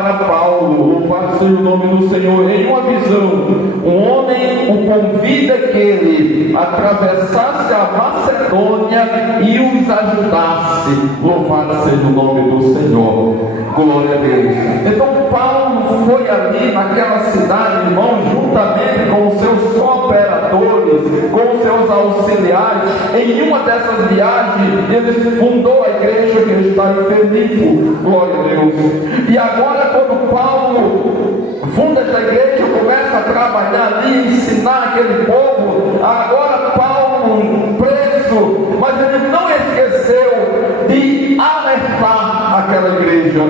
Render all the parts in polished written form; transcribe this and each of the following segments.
para Paulo, louvado seja o nome do Senhor, em uma visão, um homem o convida que ele atravessasse a Macedônia e os ajudasse. Louvado seja o nome do Senhor, glória a Deus. Então Paulo foi ali naquela cidade, irmão, juntamente com os seus cooperadores, com os seus auxiliares. Em uma dessas viagens ele fundou a igreja que está em Filipe, glória a Deus. E agora, quando Paulo funda esta igreja, começa a trabalhar ali, ensinar aquele povo, agora Paulo preso, mas ele não esqueceu de alertar aquela igreja,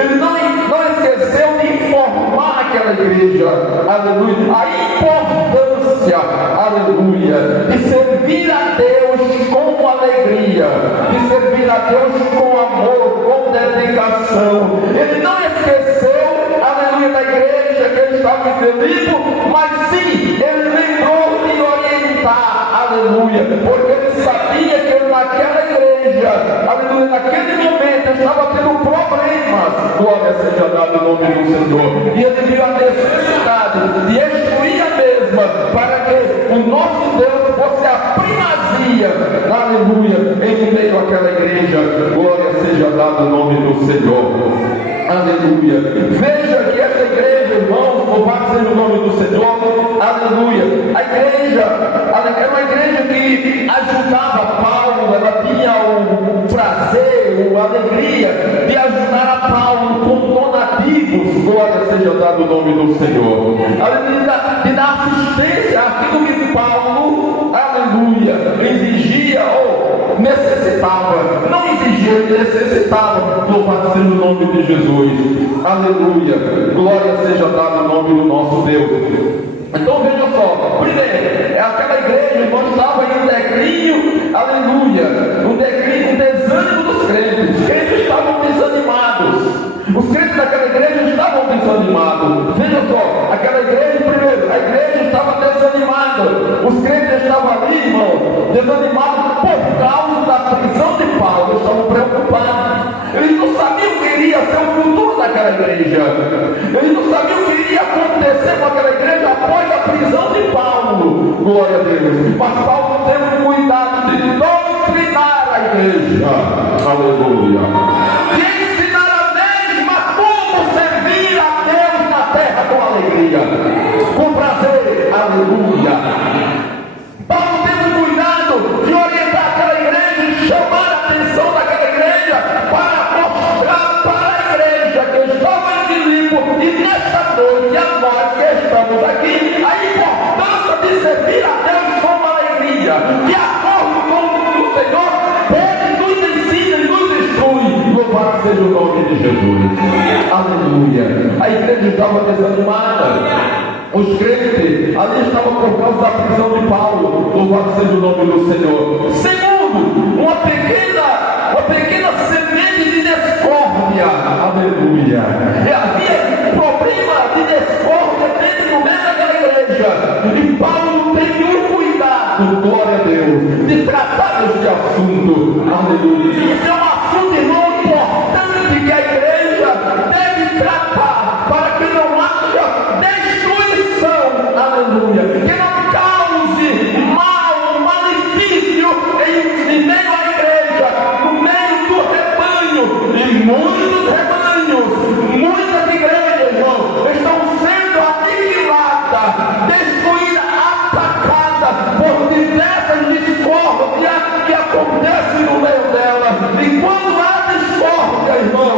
ele não esqueceu de informar aquela igreja, aleluia, a importância, aleluia, de servir a Deus com alegria, de servir a Deus com amor, com dedicação. Ele não esqueceu, aleluia, da igreja que ele estava em Filipe, mas sim, ele lembrou de orientar, aleluia, porque ele sabia que naquela igreja, aleluia, naquele momento estava tendo problemas, glória seja dada o nome do Senhor, e ele viu a necessidade de excluir a mesma, para que o nosso Deus fosse a primazia, aleluia, em meio àquela igreja. Glória seja dada o nome do Senhor, aleluia. Veja que essa igreja, irmãos, louvado seja o nome do Senhor, aleluia. A igreja era uma igreja que ajudava Paulo, ela tinha o prazer, a alegria de ajudar a Paulo com donativos, glória seja dado o nome do Senhor, de dar assistência àquilo que Paulo, aleluia, exigia ou necessitava, não exigia, ele necessitava, louvado seja o nome de Jesus, aleluia, glória seja dado o nome do nosso Deus. Então veja só, primeiro, aquela igreja, irmão, estava em um declínio, aleluia, um declínio, um desânimo dos crentes. Os crentes estavam desanimados, os crentes daquela igreja estavam desanimados. Veja só, aquela igreja, primeiro, a igreja estava desanimada, os crentes estavam ali, irmão, desanimados por causa da prisão de Paulo, estavam preocupados. Eles não sabiam o que iria ser o futuro daquela igreja, eles não sabiam o que iria acontecer com aquela igreja após a prisão de Paulo, glória a Deus. Mas Paulo teve cuidado de doutrinar a igreja, aleluia, de ensinar a mesma como servir a Deus na terra com alegria, com prazer, aleluia. Paulo teve cuidado de orientar aquela igreja e chamar a atenção daquela igreja para mostrar para a igreja que estava em Filipe e nesta noite a nós que estamos aqui a importância de servir a Deus com alegria, de acordo com o Senhor ele nos ensina e nos instrui. Louvado seja o nome de Jesus, aleluia. A igreja estava desanimada, os crentes ali estavam por causa da prisão de Paulo, louvado seja o nome do Senhor. Segundo, uma pequena semente de discórdia, aleluia. Havia problema de discórdia dentro do meio daquela igreja, e Paulo teve um cuidado, glória a Deus, de tratar este assunto, aleluia. Isso é um assunto, irmão, importante que a igreja deve tratar, para que não haja destruição, aleluia, que não cause mal, malefício em meio à igreja, no meio do rebanho. E muitos rebanhos, muitas igrejas, irmão, estão sendo aniquiladas, destruídas, atacadas por diversas discórdias que acontecem no meio dela. E quando há discórdia, irmão,